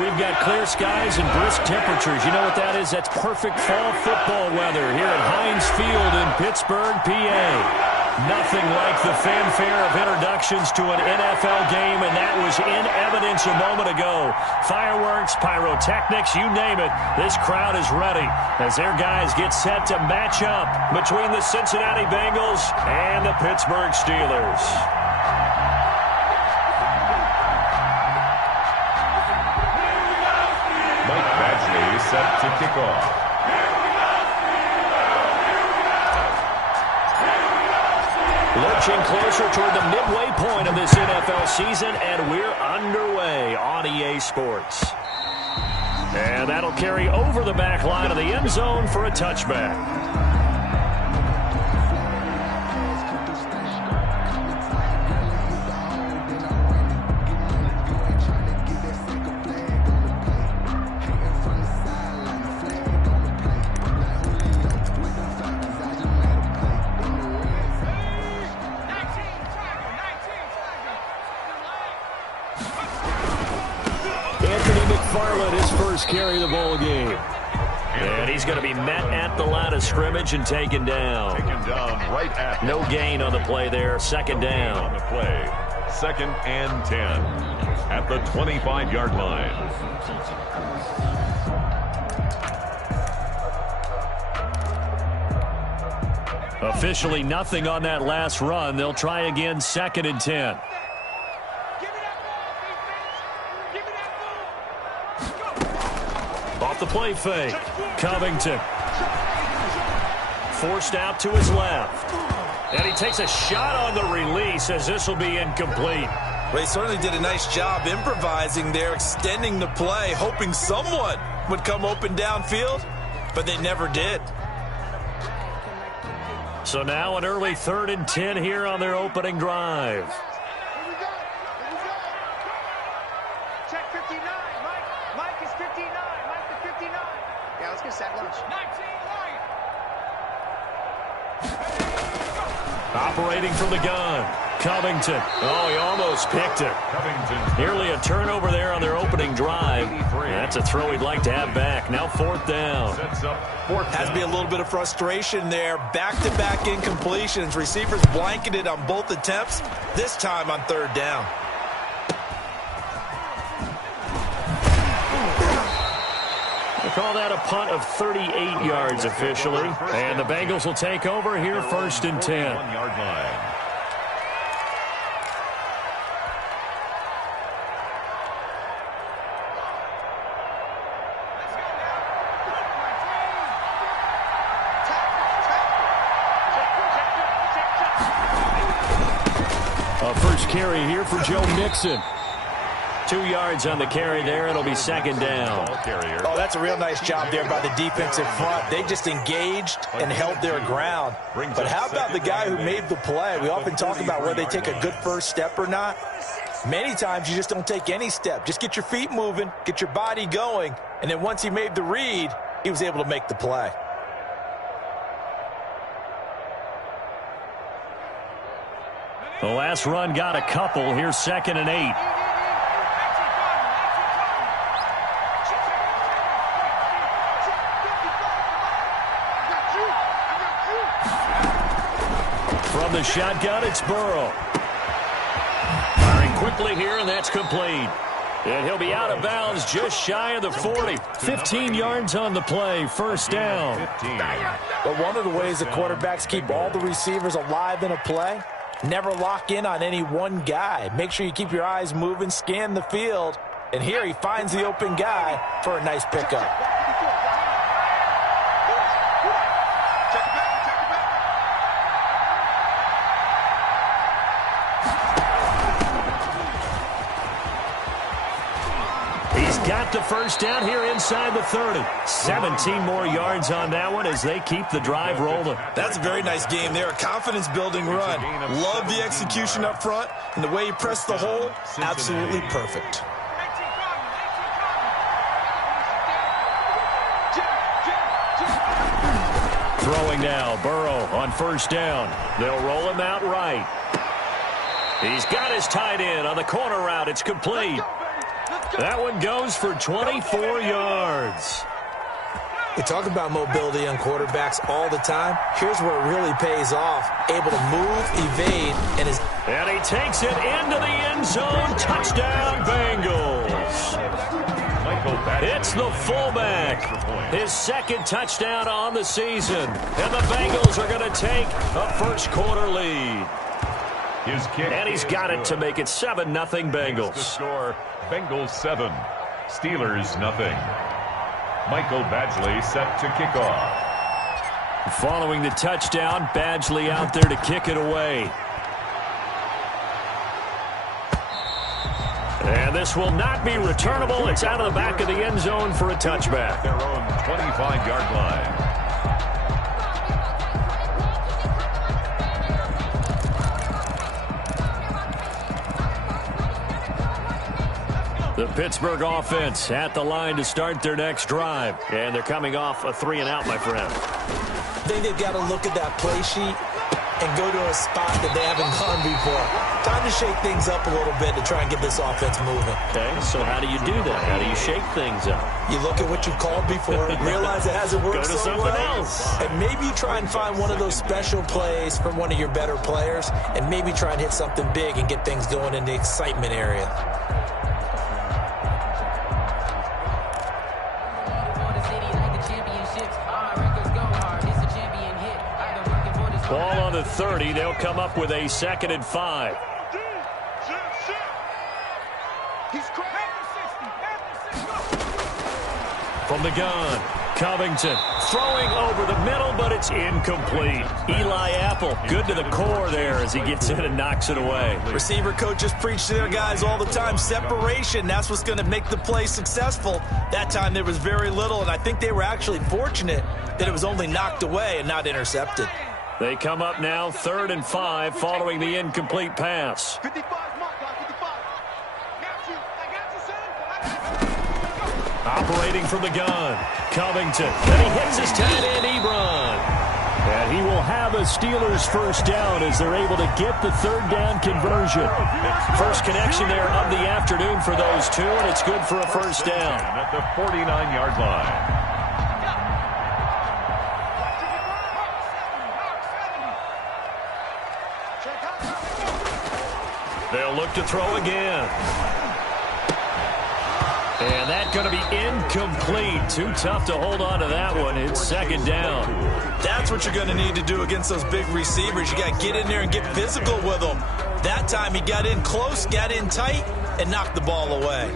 We've got clear skies and brisk temperatures. You know what that is? That's perfect fall football weather here at Heinz Field in Pittsburgh, PA. Nothing like the fanfare of introductions to an NFL game, and that was in evidence a moment ago. Fireworks, pyrotechnics, you name it. This crowd is ready as their guys get set to match up between the Cincinnati Bengals and the Pittsburgh Steelers. Mike Badgley set to kick off. Lurching closer toward the midway point of this NFL season, and we're underway on EA Sports. And that'll carry over the back line of the end zone for a touchback. Carry the ball game. And he's going to be met at the line of scrimmage and taken down. Right at no gain on the play there. Second down. On the play. 2nd and 10 at the 25-yard line. Officially nothing on that last run. They'll try again 2nd and 10. The play fake. Covington. Forced out to his left. And he takes a shot on the release as this will be incomplete. Well, he certainly did a nice job improvising there, extending the play, hoping someone would come open downfield, but they never did. So now an early 3rd and 10 here on their opening drive. Check 59. Mike is 59. Mike is 59. Yeah, let's get set lunch. 19 right. Operating from the gun. Covington. Oh, he almost picked it. Nearly a turnover there on their opening drive. That's a throw he'd like to have back. Now 4th down. Has to be a little bit of frustration there. Back-to-back incompletions. Receivers blanketed on both attempts. This time on 3rd down. They call that a punt of 38 yards officially. And the Bengals will take over here 1st and 10. A first carry here for Joe Mixon. 2 yards on the carry there. It'll be 2nd down. Oh, that's a real nice job there by the defensive front. They just engaged and held their ground. But how about the guy who made the play? We often talk about whether they take a good first step or not. Many times you just don't take any step. Just get your feet moving, get your body going, and then once he made the read, he was able to make the play. The last run got a couple. Here's 2nd and 8. From the shotgun, it's Burrow. Firing quickly here, and that's complete. And he'll be out of bounds just shy of the 40. 15 yards on the play, 1st down. But one of the ways the quarterbacks keep all the receivers alive in a play, never lock in on any one guy. Make sure you keep your eyes moving, scan the field. And here he finds the open guy for a nice pickup. Got the 1st down here inside the 30. 17 more yards on that one as they keep the drive rolling. That's a very nice game there. A confidence-building run. Love the execution up front. And the way he pressed the hole, absolutely perfect. Throwing now, Burrow on 1st down. They'll roll him out right. He's got his tight end on the corner route. It's complete. That one goes for 24 yards. We talk about mobility on quarterbacks all the time. Here's where it really pays off. Able to move, evade, and he takes it into the end zone. Touchdown, Bengals. It's the fullback. His second touchdown on the season. And the Bengals are going to take a first-quarter lead. And he's got it to make it 7-0 Bengals. The score, Bengals 7, Steelers 0. Michael Badgley set to kick off. Following the touchdown, Badgley out there to kick it away. And this will not be returnable. It's out of the back of the end zone for a touchback. Their own 25-yard line. The Pittsburgh offense at the line to start their next drive. And they're coming off a 3-and-out, my friend. I think they've got to look at that play sheet and go to a spot that they haven't gone before. Time to shake things up a little bit to try and get this offense moving. Okay, so how do you do that? How do you shake things up? You look at what you called before, realize it hasn't worked Go to so something well, else. and maybe you try and find one of those special plays from one of your better players, and maybe try and hit something big and get things going in the excitement area. Ball on the 30. They'll come up with a 2nd and 5. From the gun, Covington throwing over the middle, but it's incomplete. Eli Apple, good to the core there as he gets in and knocks it away. Receiver coaches preach to their guys all the time. Separation, that's what's going to make the play successful. That time there was very little, and I think they were actually fortunate that it was only knocked away and not intercepted. They come up now 3rd and 5 following the incomplete pass. 55, Mark, 55. Operating from the gun, Covington. And he hits his tight end, Ebron. And he will have a Steelers first down as they're able to get the 3rd down conversion. First connection there of the afternoon for those two, and it's good for a first down. At the 49-yard line. They'll look to throw again. And that's going to be incomplete. Too tough to hold on to that one. It's 2nd down. That's what you're going to need to do against those big receivers. You got to get in there and get physical with them. That time he got in close, got in tight, and knocked the ball away.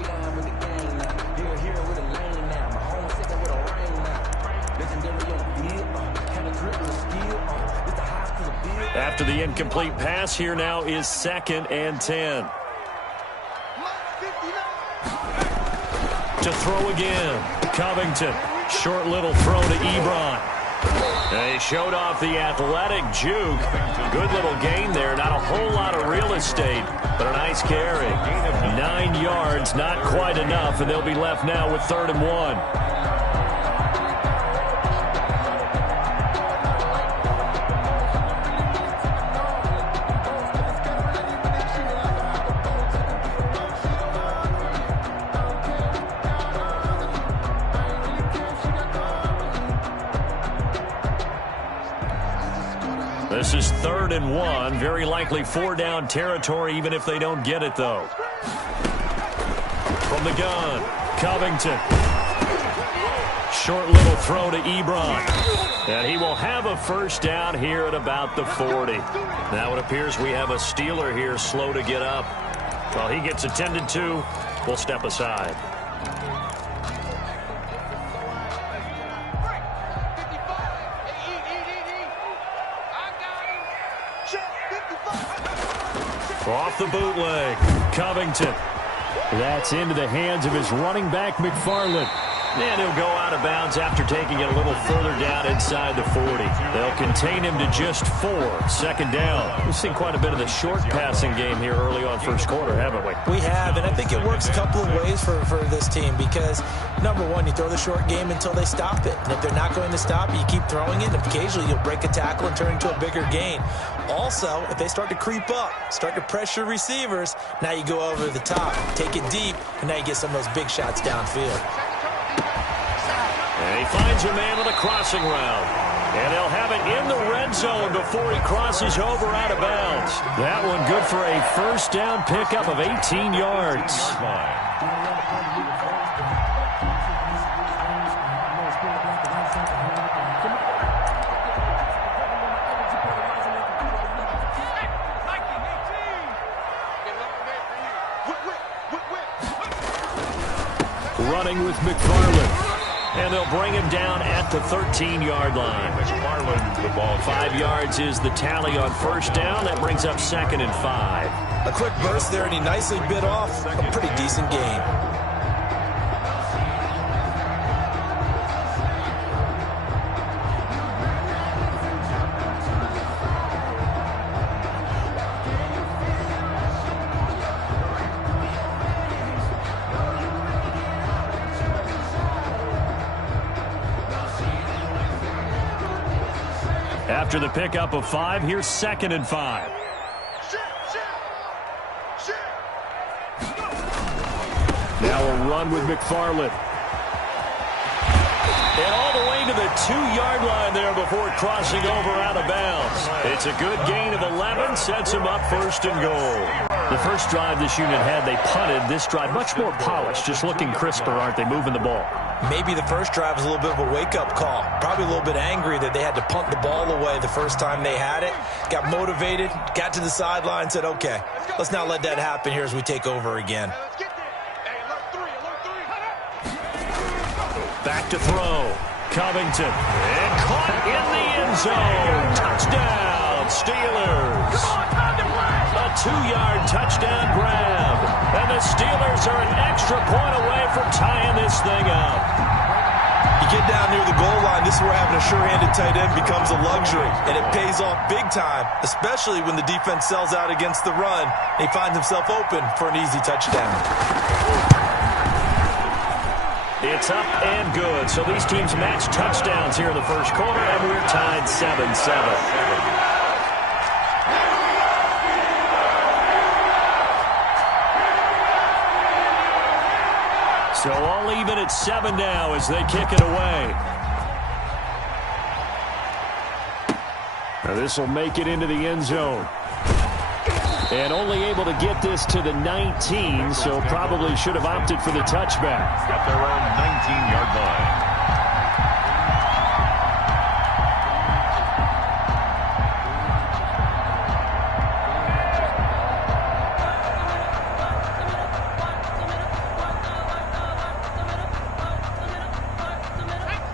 After the incomplete pass, here now is 2nd and 10. To throw again, Covington. Short little throw to Ebron. They showed off the athletic juke. Good little gain there. Not a whole lot of real estate, but a nice carry. 9 yards, not quite enough, and they'll be left now with 3rd and 1. This is 3rd and 1. Very likely 4-down territory, even if they don't get it, though. From the gun, Covington. Short little throw to Ebron. And he will have a first down here at about the 40. Now it appears we have a Steeler here slow to get up. While he gets attended to, we'll step aside. Off the bootleg, Covington. That's into the hands of his running back, McFarland. And he'll go out of bounds after taking it a little further down inside the 40. They'll contain him to just 4. Second down. We've seen quite a bit of the short passing game here early on first quarter, haven't we? We have, and I think it works a couple of ways for this team because, number one, you throw the short game until they stop it. And if they're not going to stop it, you keep throwing it. And occasionally you'll break a tackle and turn into a bigger gain. Also, if they start to creep up, start to pressure receivers, now you go over the top, take it deep, and now you get some of those big shots downfield. And he finds a man with a crossing route. And they'll have it in the red zone before he crosses over out of bounds. That one good for a first down pickup of 18 yards. Running with McFarland. And they'll bring him down at the 13-yard line. McFarland, the ball. 5 yards is the tally on first down. That brings up 2nd and 5. A quick burst there, and he nicely bit off a pretty decent gain. After the pickup of 5, here's 2nd and 5. Now a run with McFarland. And all the way to the 2-yard line there before crossing over out of bounds. It's a good gain of 11, sets him up 1st and goal. The first drive this unit had, they punted. This drive, much more polished, just looking crisper, aren't they, moving the ball? Maybe the first drive was a little bit of a wake-up call. Probably a little bit angry that they had to punt the ball away the first time they had it. Got motivated, got to the sideline, said, okay, let's not let that happen here as we take over again. Back to throw. Covington. And caught in the end zone. Touchdown, Steelers. A 2-yard touchdown grab. And the Steelers are an extra point away from tying this thing up. You get down near the goal line, this is where having a sure-handed tight end becomes a luxury. And it pays off big time, especially when the defense sells out against the run. And he finds himself open for an easy touchdown. It's up and good. So these teams match touchdowns here in the first quarter, and we're tied 7-7. So all even at 7 now as they kick it away. Now this will make it into the end zone. And only able to get this to the 19, so probably should have opted for the touchback. At their own 19-yard line.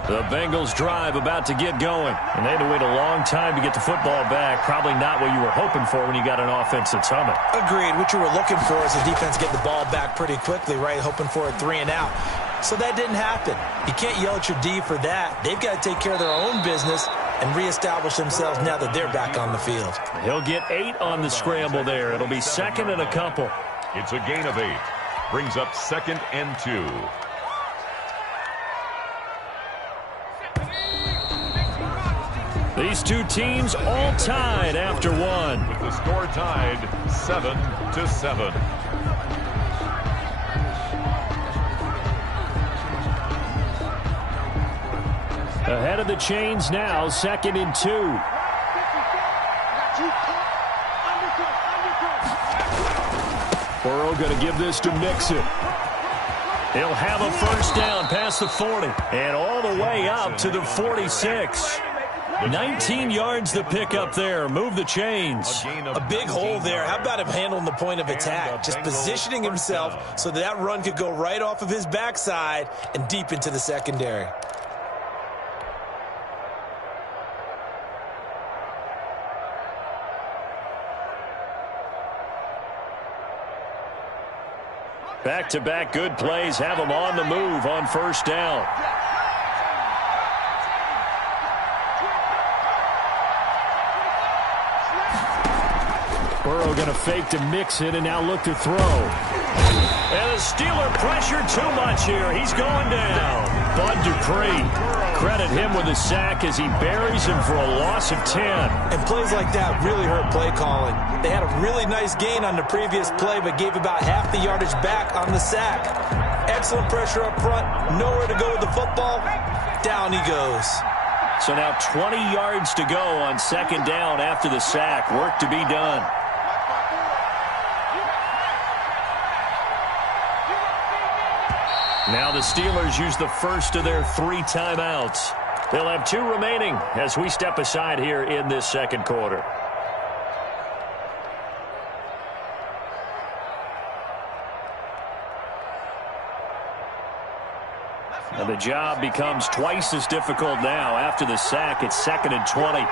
The Bengals drive about to get going. And they had to wait a long time to get the football back. Probably not what you were hoping for when you got an offense that's humming. Agreed. What you were looking for is the defense getting the ball back pretty quickly, right? Hoping for a 3 and out. So that didn't happen. You can't yell at your D for that. They've got to take care of their own business and reestablish themselves now that they're back on the field. He'll get 8 on the scramble there. It'll be 2nd and a couple. It's a gain of 8. Brings up 2nd and 2. These two teams all tied after 1. With the score tied 7-7. Ahead of the chains now, 2nd and 2. Burrow going to give this to Mixon. He'll have a first down past the 40 and all the way up to the 46. 19 yards the pick up there. Move the chains. A big hole there. How about him handling the point of attack? Just positioning himself so that run could go right off of his backside and deep into the secondary. Back-to-back good plays have them on the move on first down. Burrow going to fake to mix it and now look to throw. And the Steeler pressure too much here. He's going down. Bud Dupree, credit him with a sack as he buries him for a loss of 10. And plays like that really hurt play calling. They had a really nice gain on the previous play, but gave about half the yardage back on the sack. Excellent pressure up front. Nowhere to go with the football. Down he goes. So now 20 yards to go on second down after the sack. Work to be done. Now the Steelers use the first of their 3 timeouts. They'll have 2 remaining as we step aside here in this second quarter. And the job becomes twice as difficult now after the sack. It's 2nd and 20.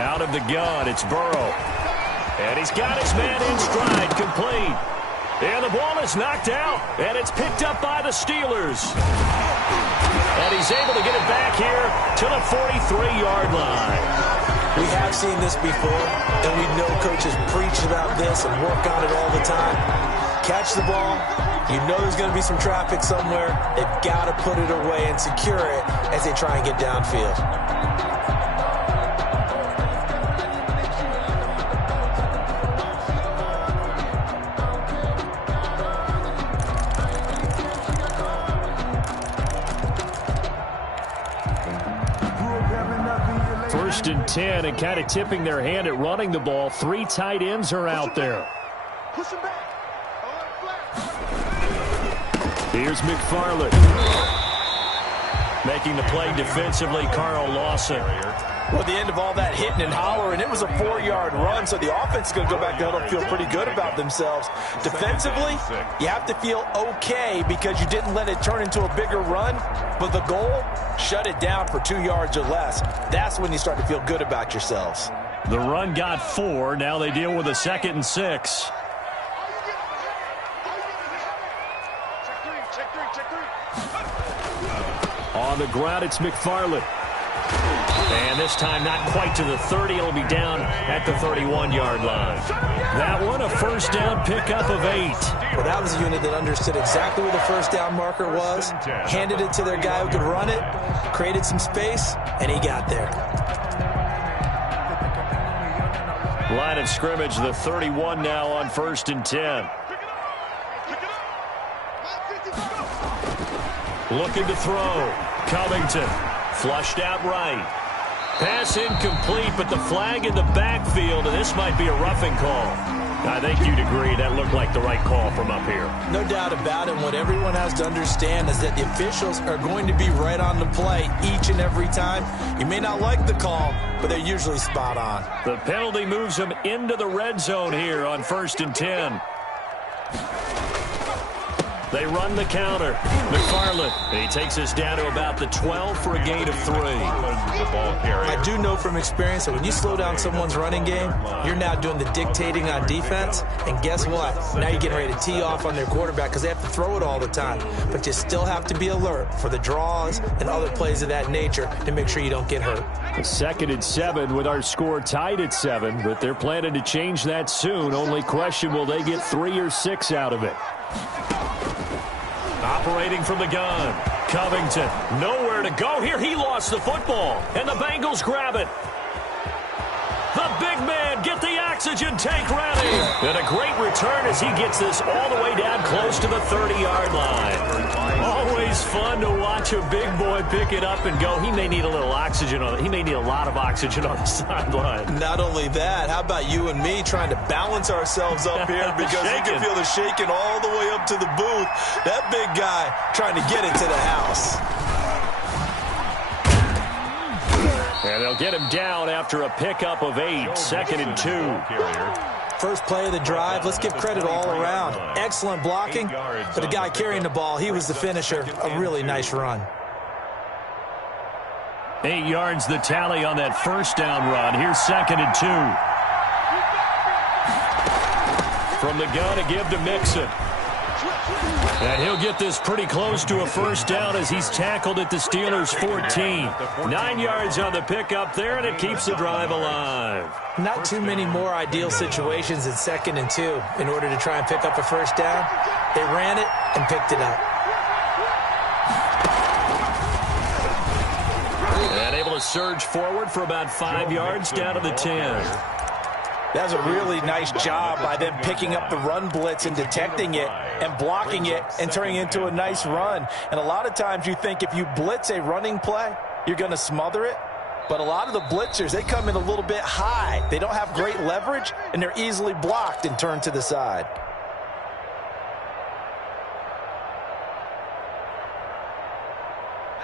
Out of the gun, it's Burrow. And he's got his man in stride, complete. And the ball is knocked out, and it's picked up by the Steelers. And he's able to get it back here to the 43-yard line. We have seen this before, and we know coaches preach about this and work on it all the time. Catch the ball. You know there's going to be some traffic somewhere. They've got to put it away and secure it as they try and get downfield. First and 10, and kind of tipping their hand at running the ball. 3 tight ends are out there. Here's McFarland. Making the play defensively, Carl Lawson. Well, at the end of all that hitting and hollering, it was a 4-yard run, so the offense is going to go back to huddle and feel pretty good about themselves. Defensively, you have to feel okay because you didn't let it turn into a bigger run, but the goal, shut it down for 2 yards or less. That's when you start to feel good about yourselves. The run got 4. Now they deal with a 2nd and 6. On the ground, it's McFarland. And this time not quite to the 30. It'll be down at the 31-yard line. That one, a first down pickup of 8. Well, that was a unit that understood exactly where the first down marker was, handed it to their guy who could run it, created some space, and he got there. Line of scrimmage, the 31 now on 1st and 10. Looking to throw. Covington. Flushed out right. Pass incomplete, but the flag in the backfield, and this might be a roughing call. I think you'd agree that looked like the right call from up here. No doubt about it. What everyone has to understand is that the officials are going to be right on the play each and every time. You may not like the call, but they're usually spot on. The penalty moves them into the red zone here on 1st and 10. They run the counter. McFarland. And he takes us down to about the 12 for a gain of 3. I do know from experience that when you slow down someone's running game, you're now doing the dictating on defense. And guess what? Now you're getting ready to tee off on their quarterback because they have to throw it all the time. But you still have to be alert for the draws and other plays of that nature to make sure you don't get hurt. 2nd and 7 with our score tied at 7, but they're planning to change that soon. Only question, will they get 3 or 6 out of it? Operating from the gun. Covington, nowhere to go here. He lost the football, and the Bengals grab it. The big man, get the oxygen tank ready. And a great return as he gets this all the way down close to the 30-yard line. Always fun to watch a big boy pick it up and go. He may need a little oxygen on it. He may need a lot of oxygen on the sideline. Not only that, how about you and me trying to balance ourselves up here because you can feel the shaking all the way up to the booth. That big guy trying to get it to the house. And they'll get him down after a pickup of 8. 2nd and 2. First play of the drive, let's give credit all around. Excellent blocking, but the guy carrying the ball, he was the finisher. A really nice run. 8 yards the tally on that first down run. Here's 2nd and 2. From the gun to give to Mixon. And he'll get this pretty close to a first down as he's tackled at the Steelers' 14. 9 yards on the pickup there, and it keeps the drive alive. Not too many more ideal situations at 2nd and 2 in order to try and pick up a first down. They ran it and picked it up. And able to surge forward for about 5 yards down to the 10. That was a really nice job by them picking up the run blitz and detecting it and blocking it and turning it into a nice run. And a lot of times you think if you blitz a running play, you're going to smother it. But a lot of the blitzers, they come in a little bit high. They don't have great leverage, and they're easily blocked and turned to the side.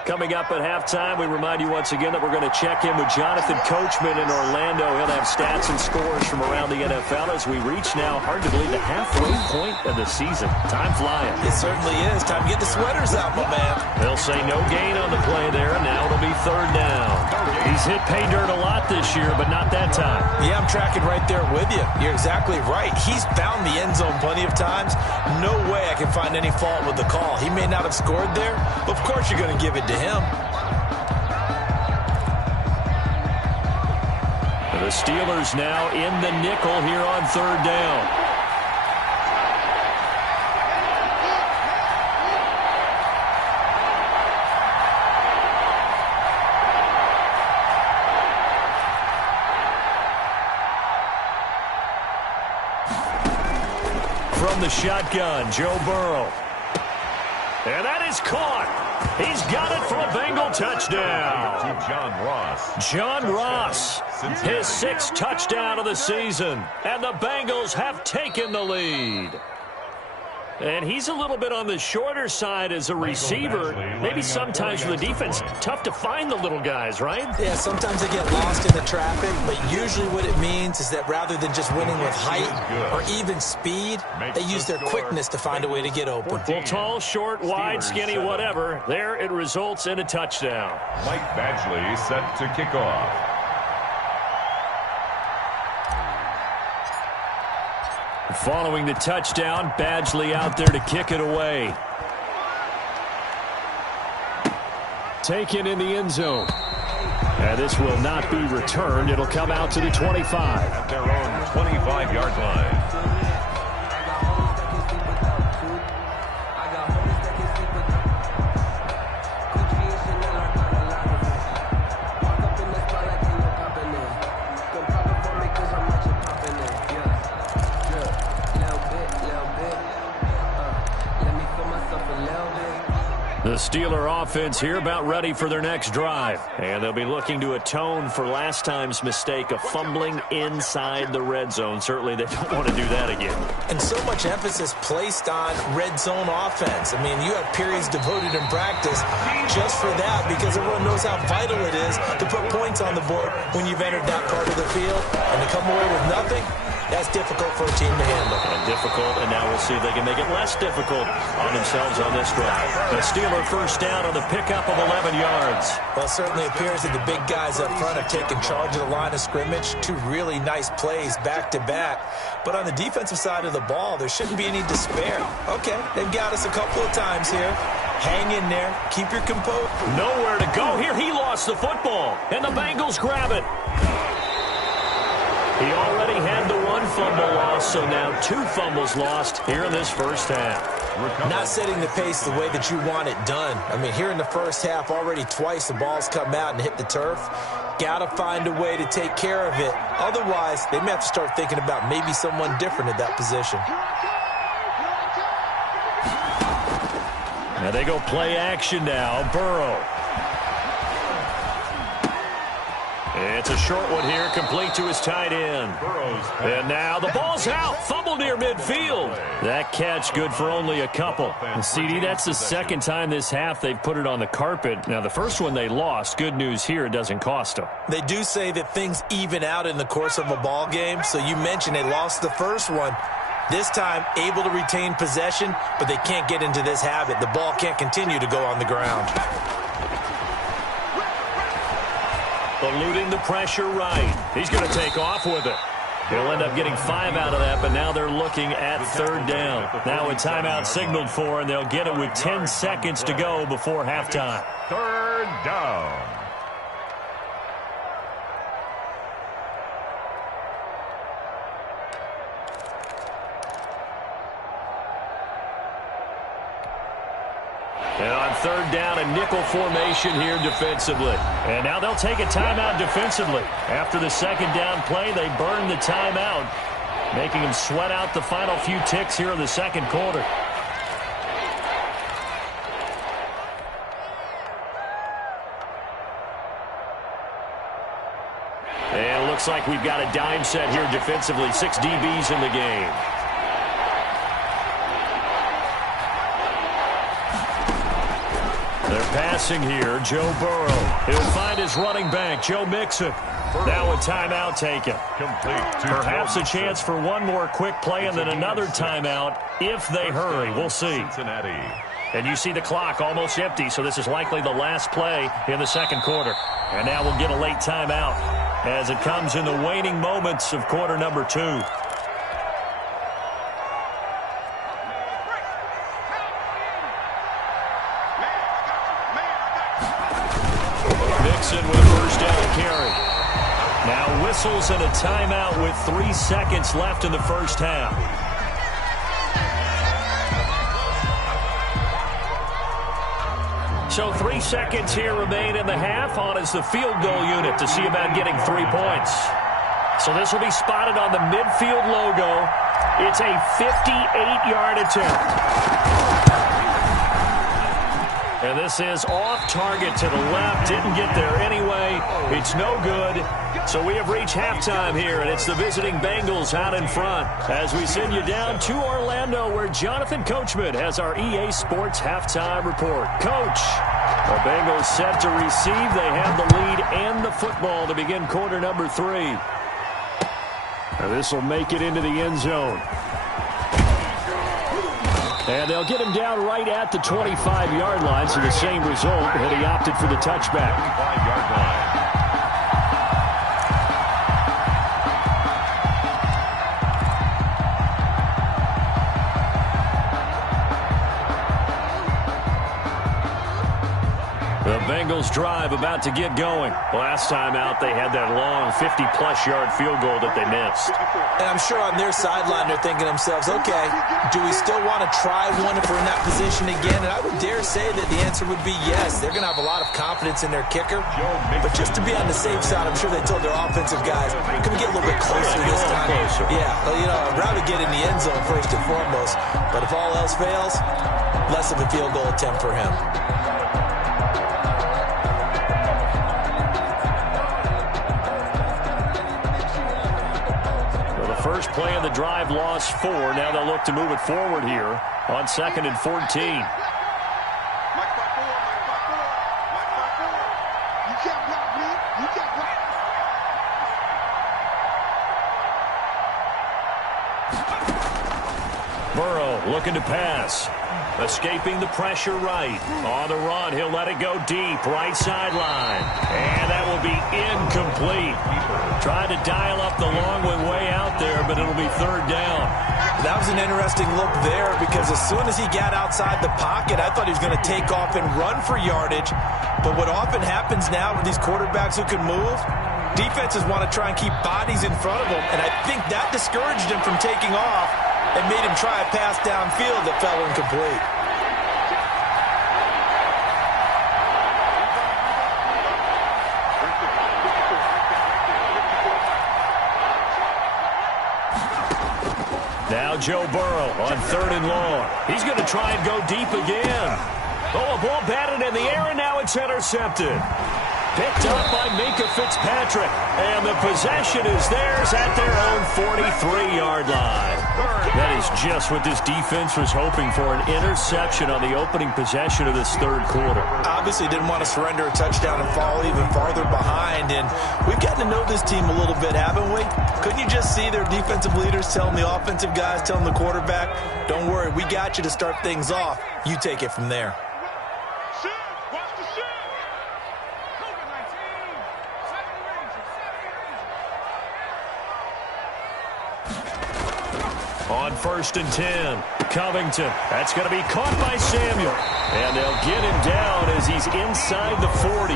Coming up at halftime, we remind you once again that we're going to check in with Jonathan Coachman in Orlando. He'll have stats and scores from around the NFL as we reach now, hard to believe, the halfway point of the season. Time flying. It certainly is. Time to get the sweaters out, my man. They'll say no gain on the play there, and now it'll be 3rd down. He's hit pay dirt a lot this year, but not that time. Yeah, I'm tracking right there with you. You're exactly right. He's found the end zone plenty of times. No way I can find any fault with the call. He may not have scored there, but of course you're going to give it to him. The Steelers now in the nickel here on 3rd down. From the shotgun, Joe Burrow. And that is caught. He's got it for a Bengal touchdown. To John Ross. John Ross, his 6th touchdown of the season. And the Bengals have taken the lead. And he's a little bit on the shorter side as a receiver. Maybe sometimes for the defense, tough to find the little guys, right? Yeah, sometimes they get lost in the traffic, but usually what it means is that rather than just winning with height or even speed, they use their quickness to find a way to get open. Well, tall, short, wide, skinny, whatever. There it results in a touchdown. Mike Badgley set to kick off. Following the touchdown, Badgley out there to kick it away. Taken in the end zone. And this will not be returned. It'll come out to the 25. At their own 25-yard line. The Steeler offense here about ready for their next drive. And they'll be looking to atone for last time's mistake of fumbling inside the red zone. Certainly they don't want to do that again. And so much emphasis placed on red zone offense. I mean, you have periods devoted in practice just for that because everyone knows how vital it is to put points on the board when you've entered that part of the field. And to come away with nothing, that's difficult for a team to handle. And difficult, and now we'll see if they can make it less difficult on themselves on this drive. The Steeler first down on the pickup of 11 yards. Well, it certainly appears that the big guys up front have taken charge of the line of scrimmage. 2 really nice plays back-to-back. But on the defensive side of the ball, there shouldn't be any despair. Okay, they've got us a couple of times here. Hang in there. Keep your composure. Nowhere to go here. He lost the football, and the Bengals grab it. He already had the 1 fumble loss, so now 2 fumbles lost here in this first half. Not setting the pace the way that you want it done. I mean, here in the first half, already twice the ball's come out and hit the turf. Got to find a way to take care of it. Otherwise, they may have to start thinking about maybe someone different at that position. Now they go play action now. Burrow. It's a short one here, complete to his tight end. And now the ball's out, fumble near midfield. That catch good for only a couple. And CD, that's the second time this half they've put it on the carpet. Now the first one they lost. Good news here, it doesn't cost them. They do say that things even out in the course of a ball game. So you mentioned they lost the first one. This time able to retain possession, but they can't get into this habit. The ball can't continue to go on the ground. Eluding the pressure right. He's going to take off with it. He'll end up getting 5 out of that, but now they're looking at third down. Now a timeout signaled for, and they'll get it with 10 seconds to go before halftime. Third down. And on third down, a nickel formation here defensively. And now they'll take a timeout defensively. After the second down play, they burn the timeout, making them sweat out the final few ticks here in the second quarter. And it looks like we've got a dime set here defensively. 6 DBs in the game. They're passing here. Joe Burrow. He'll find his running back, Joe Mixon. Now a timeout taken. Perhaps a chance for one more quick play and then another timeout if they hurry. We'll see. And you see the clock almost empty, so this is likely the last play in the second quarter. And now we'll get a late timeout as it comes in the waning moments of quarter number 2. Mixon with a first down carry. Now whistles and a timeout with 3 seconds left in the first half. So 3 seconds here remain in the half. On is the field goal unit to see about getting 3 points. So this will be spotted on the midfield logo. It's a 58-yard attempt. And this is off target to the left. Didn't get there anyway. It's no good. So we have reached halftime here, and it's the visiting Bengals out in front as we send you down to Orlando where Jonathan Coachman has our EA Sports halftime report. Coach, the Bengals set to receive. They have the lead and the football to begin quarter number 3. And this will make it into the end zone. And they'll get him down right at the 25-yard line, so the same result, and he opted for the touchback. 25-yard line. The Bengals drive about to get going. Last time out, they had that long 50-plus yard field goal that they missed. And I'm sure on their sideline, they're thinking to themselves, okay, do we still want to try one if we're in that position again? And I would dare say that the answer would be yes. They're going to have a lot of confidence in their kicker. But just to be on the safe side, I'm sure they told their offensive guys, can we get a little bit closer this time? Yeah, well, you know, I'd rather get in the end zone first and foremost. But if all else fails, less of a field goal attempt for him. First play of the drive, lost 4. Now they'll look to move it forward here on 2nd and 14. Mike 5-4, You can't block me. You can't block. Burrow looking to pass. Escaping the pressure right. On the run, he'll let it go deep. Right sideline. And that will be incomplete. Tried to dial up the long way out there, but it'll be third down. That was an interesting look there because as soon as he got outside the pocket, I thought he was going to take off and run for yardage. But what often happens now with these quarterbacks who can move, defenses want to try and keep bodies in front of them. And I think that discouraged him from taking off and made him try a pass downfield that fell incomplete. Now Joe Burrow on 3rd and long. He's going to try and go deep again. Oh, a ball batted in the air, and now it's intercepted. Picked up by Minka Fitzpatrick. And the possession is theirs at their own 43-yard line. That is just what this defense was hoping for, an interception on the opening possession of this third quarter. Obviously didn't want to surrender a touchdown and fall even farther behind. And we've gotten to know this team a little bit, haven't we? Couldn't you just see their defensive leaders telling the offensive guys, telling the quarterback, don't worry, we got you to start things off. You take it from there. On 1st and 10, Covington. That's going to be caught by Samuel. And they'll get him down as he's inside the 40.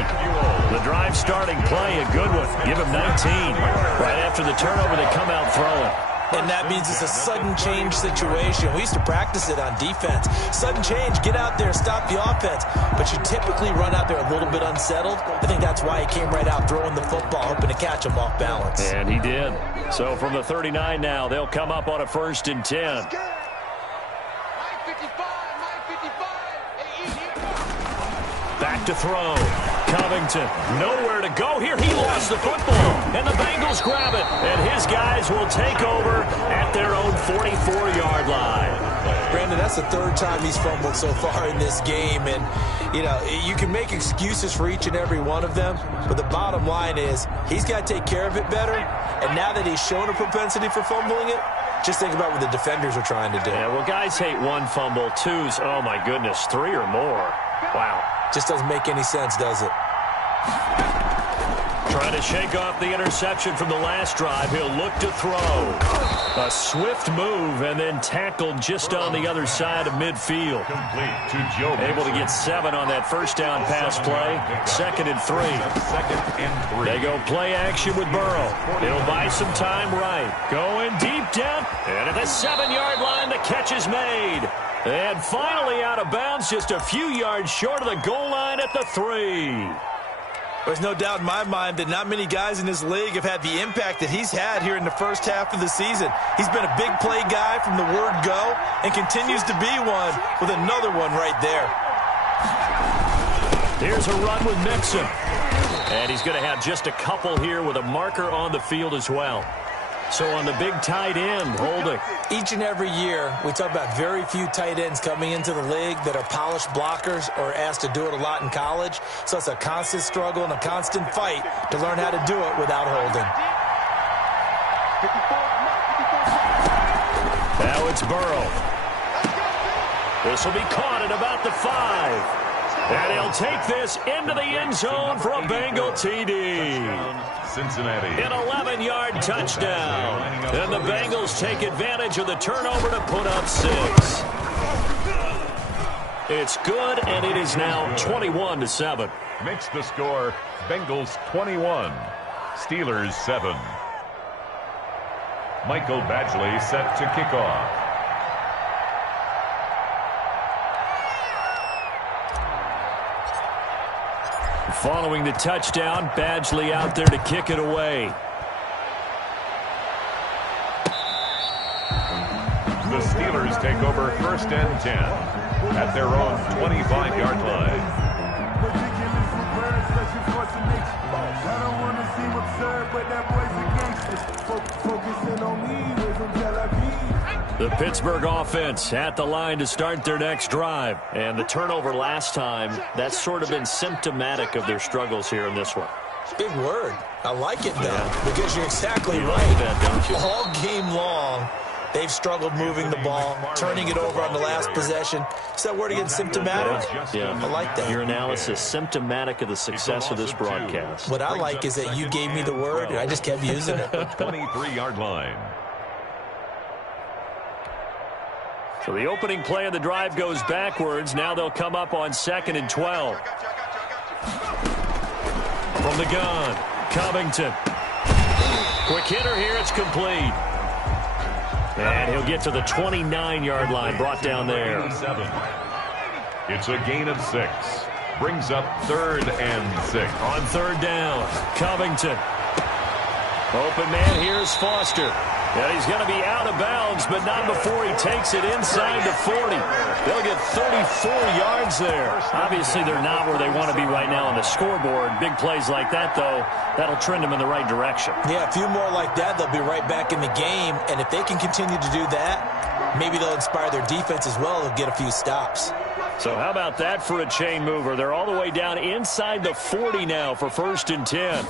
The drive starting play, a good one. Give him 19. Right after the turnover, they come out throwing. And that means it's a sudden change situation. We used to practice it on defense. Sudden change, get out there, stop the offense. But you typically run out there a little bit unsettled. I think that's why he came right out throwing the football, hoping to catch him off balance. And he did. So from the 39 now, they'll come up on a 1st and 10. Back to throw. Covington, nowhere to go here. He lost the football, and the Bengals grab it. And his guys will take over at their own 44-yard line. Brandon, that's the third time he's fumbled so far in this game. And, you know, you can make excuses for each and every one of them, but the bottom line is he's got to take care of it better. And now that he's shown a propensity for fumbling it, just think about what the defenders are trying to do. Yeah, well, guys hate one fumble, twos, oh, my goodness, 3 or more. Wow. Just doesn't make any sense, does it? Trying to shake off the interception from the last drive. He'll look to throw. A swift move and then tackled just on the other side of midfield. Able to get 7 on that first down pass play. 2nd and 3. They go play action with Burrow. He'll buy some time right. Going deep down. And at the 7-yard line, the catch is made. And finally out of bounds, just a few yards short of the goal line at the 3. There's no doubt in my mind that not many guys in this league have had the impact that he's had here in the first half of the season. He's been a big play guy from the word go and continues to be one with another one right there. Here's a run with Mixon. And he's going to have just a couple here with a marker on the field as well. So on the big tight end, holding. Each and every year, we talk about very few tight ends coming into the league that are polished blockers or asked to do it a lot in college. So it's a constant struggle and a constant fight to learn how to do it without holding. Now it's Burrow. This will be caught at about the 5. And he'll take this into the end zone for a Bengal TD. Cincinnati. An 11-yard touchdown. And the Bengals take advantage of the turnover to put up 6. It's good, and it is now 21-7. Makes the score Bengals 21, Steelers 7. Michael Badgley set to kick off. Following the touchdown, Badgley out there to kick it away. The Steelers take over 1st and 10 at their own 25-yard line. The Pittsburgh offense at the line to start their next drive. And the turnover last time, that's sort of been symptomatic of their struggles here in this one. Big word. I like it, though, Yeah. because you're exactly You right. like that, don't you? All game long, they've struggled moving the ball, turning it over on the last possession. Is that word again, symptomatic? Yeah. I like that. Your analysis, symptomatic of the success of this broadcast. What I like is that you gave me the word, and I just kept using it. 23-yard line. So the opening play of the drive goes backwards. Now they'll come up on 2nd and 12. From the gun, Covington. Quick hitter here, it's complete. And he'll get to the 29-yard line, brought down there. It's a gain of 6. Brings up 3rd and 6. On 3rd down, Covington. Open man, here's Foster. And he's going to be out of bounds, but not before he takes it inside the 40. They'll get 34 yards there. Obviously, they're not where they want to be right now on the scoreboard. Big plays like that, though, that'll trend them in the right direction. Yeah, a few more like that, they'll be right back in the game. And if they can continue to do that, maybe they'll inspire their defense as well. They'll get a few stops. So how about that for a chain mover? They're all the way down inside the 40 now for 1st and 10.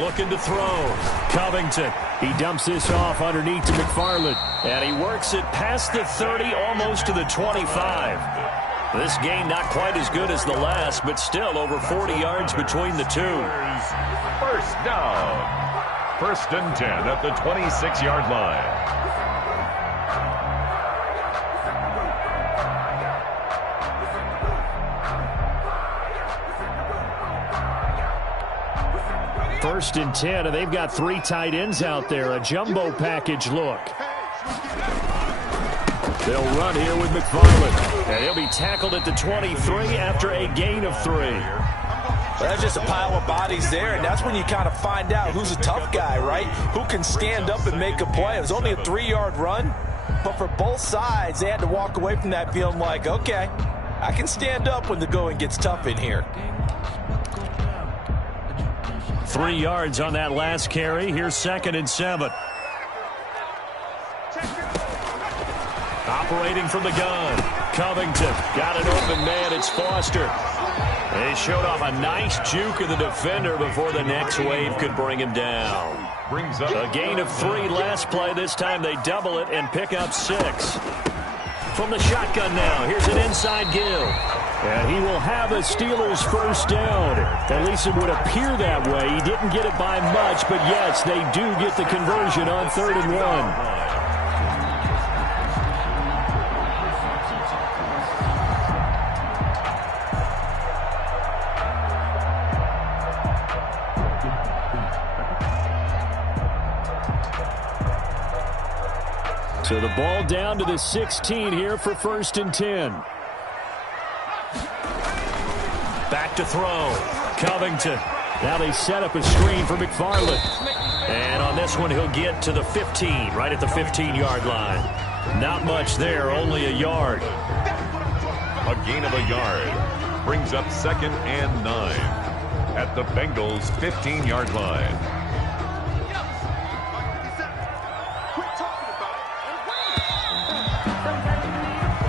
Looking to throw. Covington. He dumps this off underneath to McFarland. And he works it past the 30, almost to the 25. This game not quite as good as the last, but still over 40 yards between the two. First down. 1st and 10 at the 26-yard line. First and 10, and they've got 3 tight ends out there. A jumbo package look. They'll run here with McFarland. And he'll be tackled at the 23 after a gain of 3. Well, there's just a pile of bodies there, and that's when you kind of find out who's a tough guy, right? Who can stand up and make a play. It was only a 3-yard run, but for both sides, they had to walk away from that feeling like, okay, I can stand up when the going gets tough in here. 3 yards on that last carry. Here's 2nd and 7. Operating from the gun. Covington got an open man. It's Foster. They showed off a nice juke of the defender before the next wave could bring him down. Brings up A gain of 3 last play. This time they double it and pick up 6. From the shotgun now. Here's an inside give. And he will have a Steelers first down. At least it would appear that way. He didn't get it by much, but yes, they do get the conversion on 3rd and 1. So the ball down to the 16 here for 1st and 10. Back to throw. Covington. Now they set up a screen for McFarland. And on this one, he'll get to the 15, right at the 15-yard line. Not much there, only a yard. a gain of a yard. Brings up 2nd and 9 at the Bengals' 15-yard line.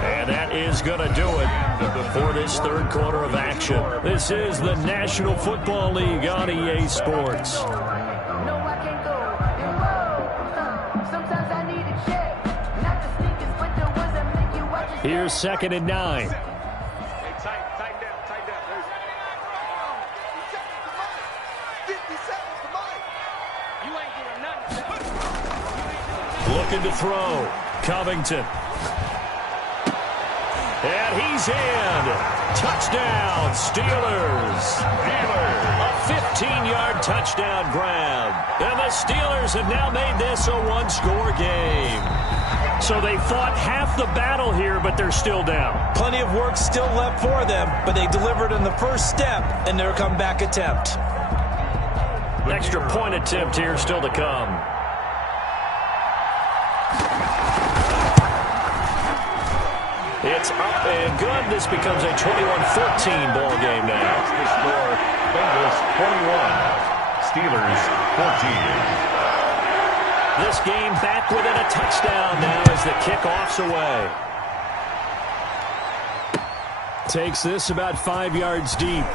And that is going to do it for this 3rd quarter of action. This is the National Football League on EA Sports. Here's 2nd and 9. Looking to throw. Covington. And he's in. Touchdown, Steelers. A 15-yard touchdown grab. And the Steelers have now made this a one-score game. So they fought half the battle here, but they're still down. Plenty of work still left for them, but they delivered in the first step in their comeback attempt. Extra point attempt here still to come. It's up and good. This becomes a 21-14 ball game now. The score, Bengals 21, Steelers 14. This game back within a touchdown now as the kickoff's away. Takes this about 5 yards deep.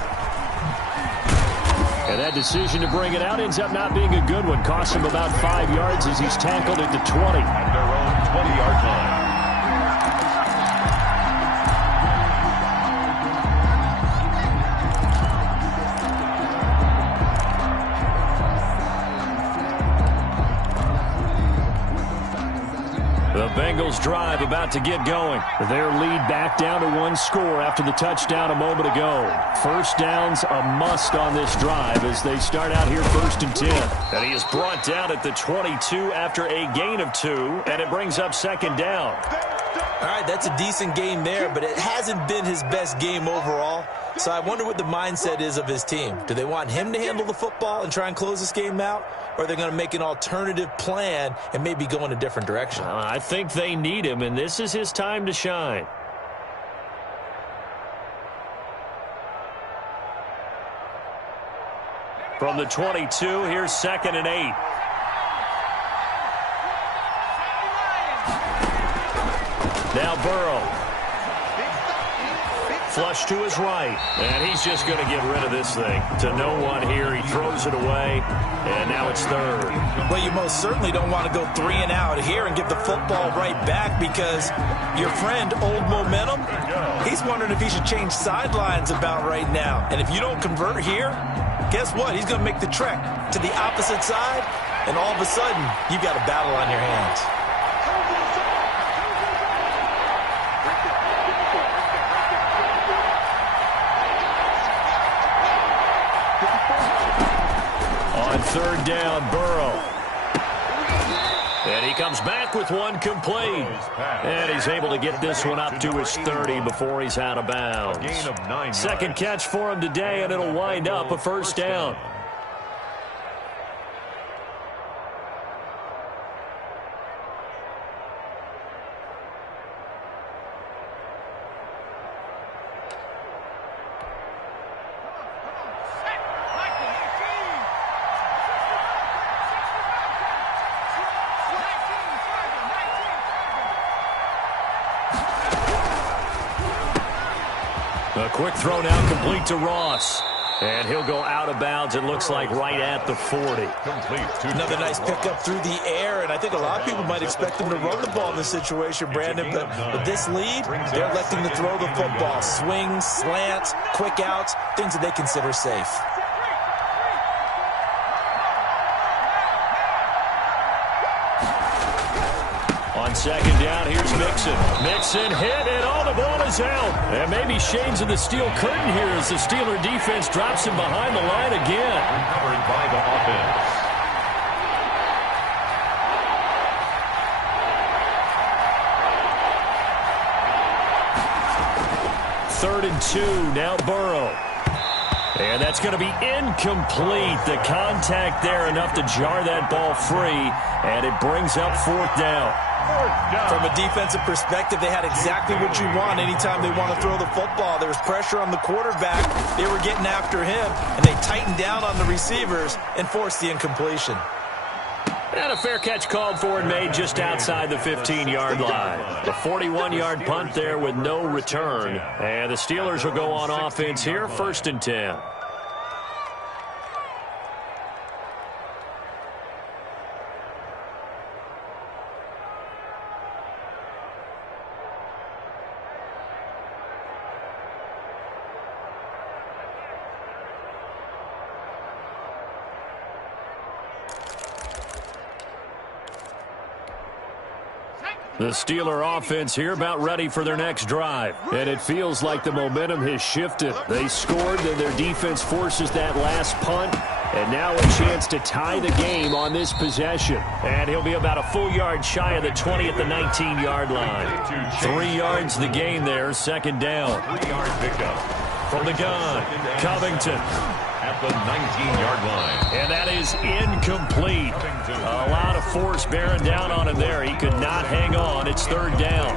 And that decision to bring it out ends up not being a good one. Costs him about 5 yards as he's tackled at the 20. At their own 20-yard line. The Bengals drive about to get going. Their lead back down to one score after the touchdown a moment ago. First down's a must on this drive as they start out here 1st and 10. And he is brought down at the 22 after a gain of 2, and it brings up 2nd down. All right, that's a decent game there, but it hasn't been his best game overall. So I wonder what the mindset is of his team. Do they want him to handle the football and try and close this game out? Or are they going to make an alternative plan and maybe go in a different direction? I think they need him, and this is his time to shine. From the 22, here's 2nd and 8. Now Burrow. Flush to his right, and he's just going to get rid of this thing. To no one here, he throws it away, and now it's 3rd. Well, you most certainly don't want to go 3 and out here and give the football right back because your friend, Old Momentum, he's wondering if he should change sidelines about right now. And if you don't convert here, guess what? He's going to make the trek to the opposite side, and all of a sudden, you've got a battle on your hands. On 3rd down, Burrow. And he comes back with one complete. And he's able to get this one up to his 30 before he's out of bounds. Second catch for him today, and it'll wind up a 1st down. A quick throw now complete to Ross. And he'll go out of bounds, it looks like, right at the 40. Another nice pickup through the air, and I think a lot of people might expect him to run the ball in this situation, Brandon, but with this lead, they're electing to throw the football. Swings, slants, quick outs, things that they consider safe. On 2nd down, here's Mixon. Mixon hit, and all the ball is out. And maybe shades of the steel curtain here as the Steeler defense drops him behind the line again. Recovered by the offense. 3rd and 2, now Burrow. And that's going to be incomplete. The contact there enough to jar that ball free, and it brings up 4th down. From a defensive perspective, they had exactly what you want anytime they want to throw the football. There was pressure on the quarterback. They were getting after him, and they tightened down on the receivers and forced the incompletion. And a fair catch called for and made just outside the 15-yard line. A 41-yard punt there with no return. And the Steelers will go on offense here, 1st and 10. The Steeler offense here about ready for their next drive. And it feels like the momentum has shifted. They scored, then their defense forces that last punt. And now a chance to tie the game on this possession. And he'll be about a full yard shy of the 20 at the 19-yard line. 3 yards the gain there, 2nd down. 3-yard pickup. From the gun, Covington. At the 19-yard line. And that is incomplete. A lot of force bearing down on him there. He could not hang on. It's 3rd down.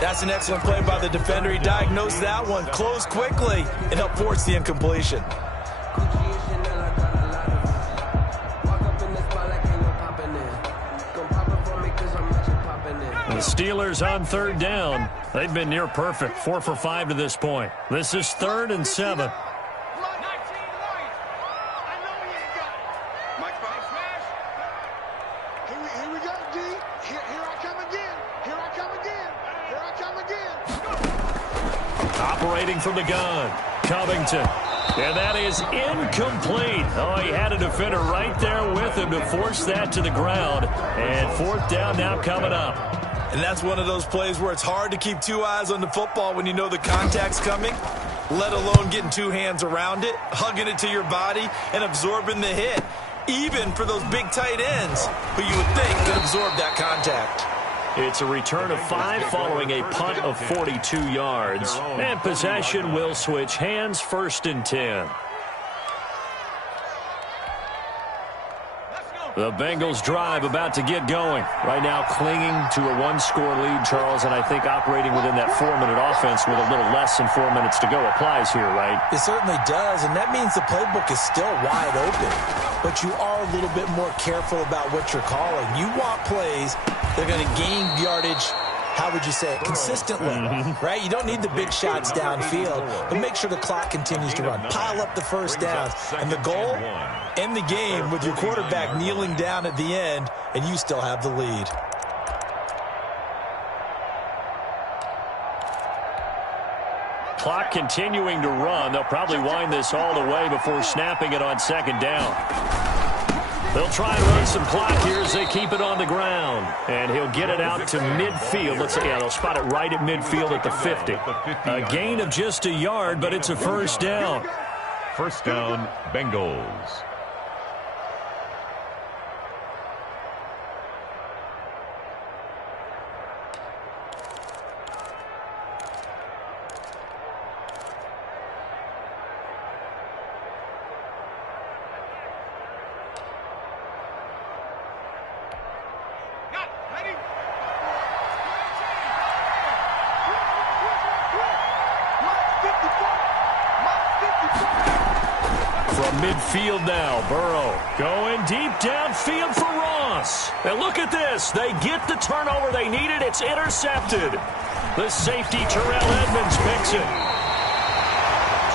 That's an excellent play by the defender. He diagnosed that one, closed quickly, and helped force the incompletion. The Steelers on 3rd down. They've been near perfect, 4 for 5 to this point. This is 3rd and 7. Operating from the gun, Covington. And that is incomplete. Oh, he had a defender right there with him to force that to the ground. And 4th down now coming up. And that's one of those plays where it's hard to keep 2 eyes on the football when you know the contact's coming, let alone getting 2 hands around it, hugging it to your body, and absorbing the hit, even for those big tight ends who you would think could absorb that contact. It's a return of 5 following a punt of 42 yards. And possession will switch hands, 1st and 10. The Bengals drive about to get going. Right now clinging to a 1-score lead, Charles, and I think operating within that 4-minute offense with a little less than 4 minutes to go applies here, right? It certainly does, and that means the playbook is still wide open. But you are a little bit more careful about what you're calling. You want plays that are going to gain yardage, how would you say it, consistently, right? You don't need the big shots downfield, but make sure the clock continues to run. Pile up the first downs. And the goal, end the game with your quarterback kneeling down at the end, and you still have the lead. Clock continuing to run. They'll probably wind this all the way before snapping it on 2nd down. They'll try and run some clock here as they keep it on the ground. And he'll get it out to midfield. Let's see, yeah, they'll spot it right at midfield at the 50. A gain of just a yard, but it's a 1st down. 1st down, Bengals. Midfield now, Burrow going deep downfield for Ross. And look at this. They get the turnover they needed. It's intercepted. The safety, Terrell Edmonds, picks it.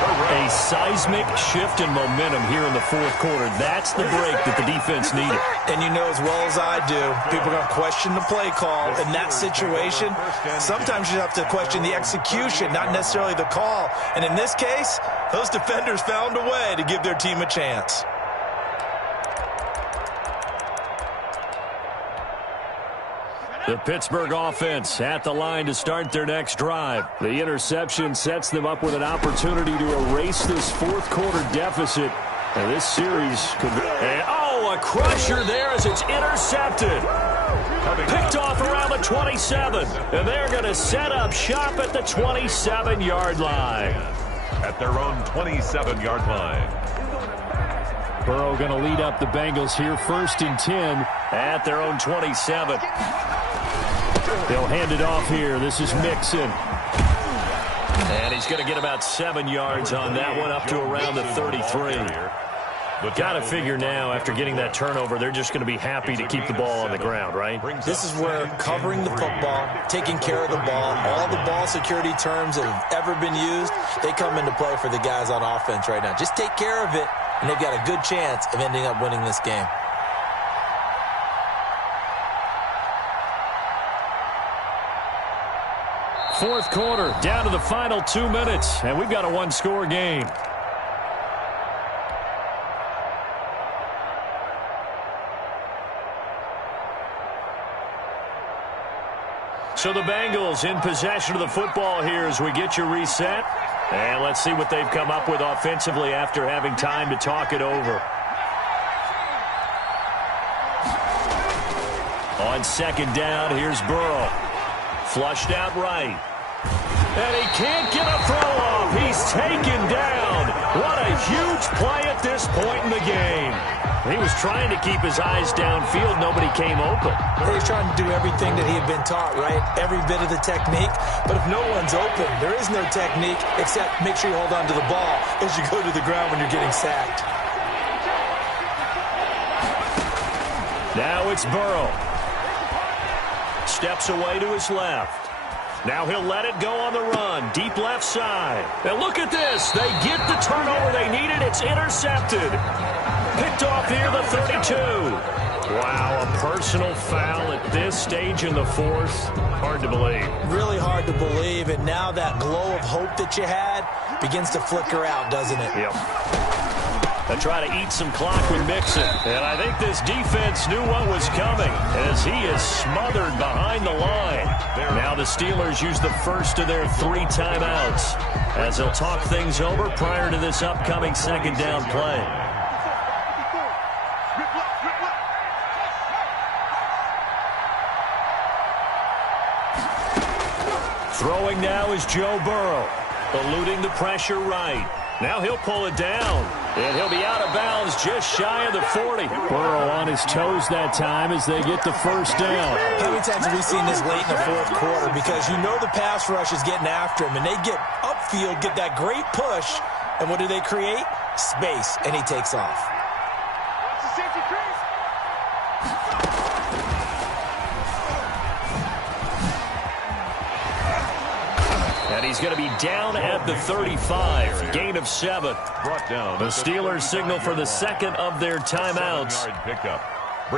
A seismic shift in momentum here in the 4th quarter. That's the break that the defense needed. And you know as well as I do, people are going to question the play call. In that situation, sometimes you have to question the execution, not necessarily the call. And in this case, those defenders found a way to give their team a chance. The Pittsburgh offense at the line to start their next drive. The interception sets them up with an opportunity to erase this 4th quarter deficit. And this series could be... a crusher there as it's intercepted. Picked off around the 27. And they're going to set up shop at the 27-yard line. At their own 27-yard line. Burrow going to lead up the Bengals here, 1st and 10 at their own 27. They'll hand it off here. This is Mixon. And he's going to get about 7 yards on that one, up to around the 33. Got to figure now, after getting that turnover, they're just going to be happy to keep the ball on the ground, right? This is where covering the football, taking care of the ball, all the ball security terms that have ever been used, they come into play for the guys on offense right now. Just take care of it, and they've got a good chance of ending up winning this game. Fourth quarter, down to the final 2 minutes, and we've got a 1-score game. So the Bengals in possession of the football here as we get you reset. And let's see what they've come up with offensively after having time to talk it over. On 2nd down, here's Burrow. Flushed out right. And he can't get a throw off. He's taken down. What a huge play at this point in the game. He was trying to keep his eyes downfield. Nobody came open. He was trying to do everything that he had been taught, right? Every bit of the technique. But if no one's open, there is no technique except make sure you hold on to the ball as you go to the ground when you're getting sacked. Now it's Burrow. Steps away to his left. Now he'll let it go on the run. Deep left side. And look at this. They get the turnover they needed. It's intercepted. Picked off here, the 32. Wow, a personal foul at this stage in the 4th. Hard to believe. Really hard to believe. And now that glow of hope that you had begins to flicker out, doesn't it? Yep. They try to eat some clock with Mixon. And I think this defense knew what was coming as he is smothered behind the line. Now the Steelers use the first of their 3 timeouts as they'll talk things over prior to this upcoming 2nd down play. Throwing now is Joe Burrow, eluding the pressure right. Now he'll pull it down, and he'll be out of bounds just shy of the 40. Burrow on his toes that time as they get the first down. How many times have we seen this late in the fourth quarter? Because you know the pass rush is getting after him, and they get upfield, get that great push, and what do they create? Space, and he takes off. What's the safety crease? And he's going to be down at the 35. Gain of 7. Brought down. The Steelers signal for the second of their timeouts,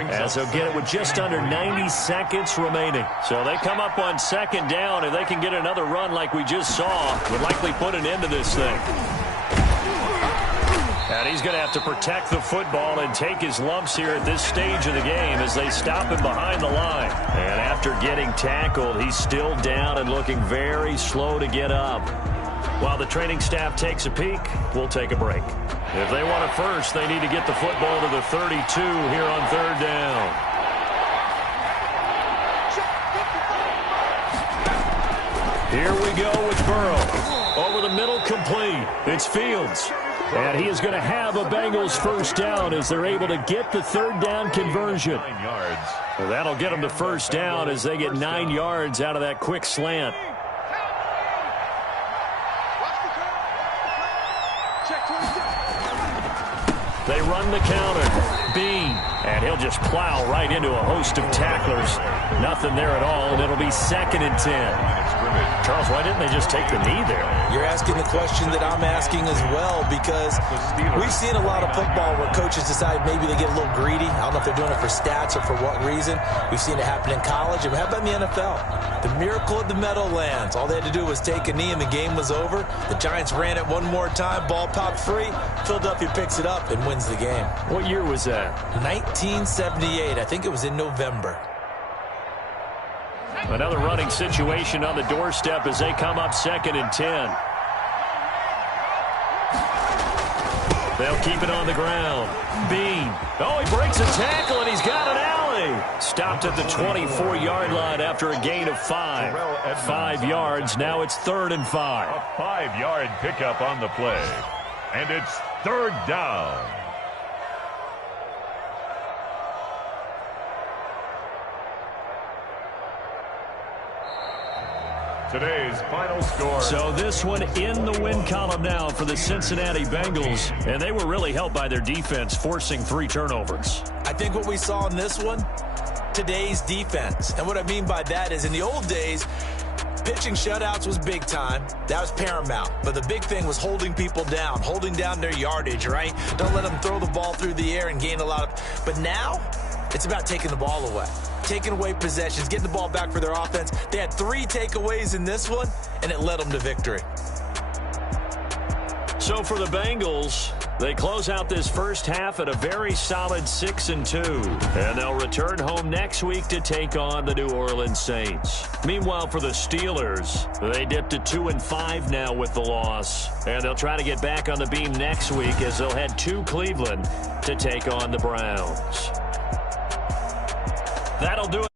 as they'll get it with just under 90 seconds remaining. So they come up on second down, and they can get another run like we just saw. Would likely put an end to this thing. And he's going to have to protect the football and take his lumps here at this stage of the game as they stop him behind the line. And after getting tackled, he's still down and looking very slow to get up. While the training staff takes a peek, we'll take a break. If they want it first, they need to get the football to the 32 here on third down. Here we go with Burrow. Over the middle, complete. It's Fields. And he is going to have a Bengals first down as they're able to get the third down conversion. 9 yards. Well, that'll get them the first down as they get 9 yards out of that quick slant. They run the counter. Bean. And he'll just plow right into a host of tacklers. Nothing there at all, and it'll be 2nd and 10. Charles, why didn't they just take the knee there? You're asking the question that I'm asking as well, because we've seen a lot of football where coaches decide maybe they get a little greedy. I don't know if they're doing it for stats or for what reason. We've seen it happen in college. And how about in the NFL? The miracle of the Meadowlands. All they had to do was take a knee and the game was over. The Giants ran it one more time. Ball popped free. Philadelphia picks it up and wins the game. What year was that? 1978. I think it was in November. Another running situation on the doorstep as they come up 2nd and 10. They'll keep it on the ground. Bean. Oh, he breaks a tackle, and he's got an alley. Stopped at the 24-yard line after a gain of 5. 5 yards. Now it's 3rd and 5. A 5-yard pickup on the play. And it's 3rd down. Today's final score. So this one in the win column now for the Cincinnati Bengals. And they were really helped by their defense, forcing 3 turnovers. I think what we saw in this one, today's defense. And what I mean by that is in the old days, pitching shutouts was big time. That was paramount. But the big thing was holding people down, holding down their yardage, right? Don't let them throw the ball through the air and gain a lot of... But now, it's about taking the ball away. Taking away possessions, getting the ball back for their offense. They had 3 takeaways in this one, and it led them to victory. So for the Bengals, they close out this first half at a very solid 6-2. And they'll return home next week to take on the New Orleans Saints. Meanwhile, for the Steelers, they dipped to 2-5 now with the loss. And they'll try to get back on the beam next week as they'll head to Cleveland to take on the Browns. That'll do it.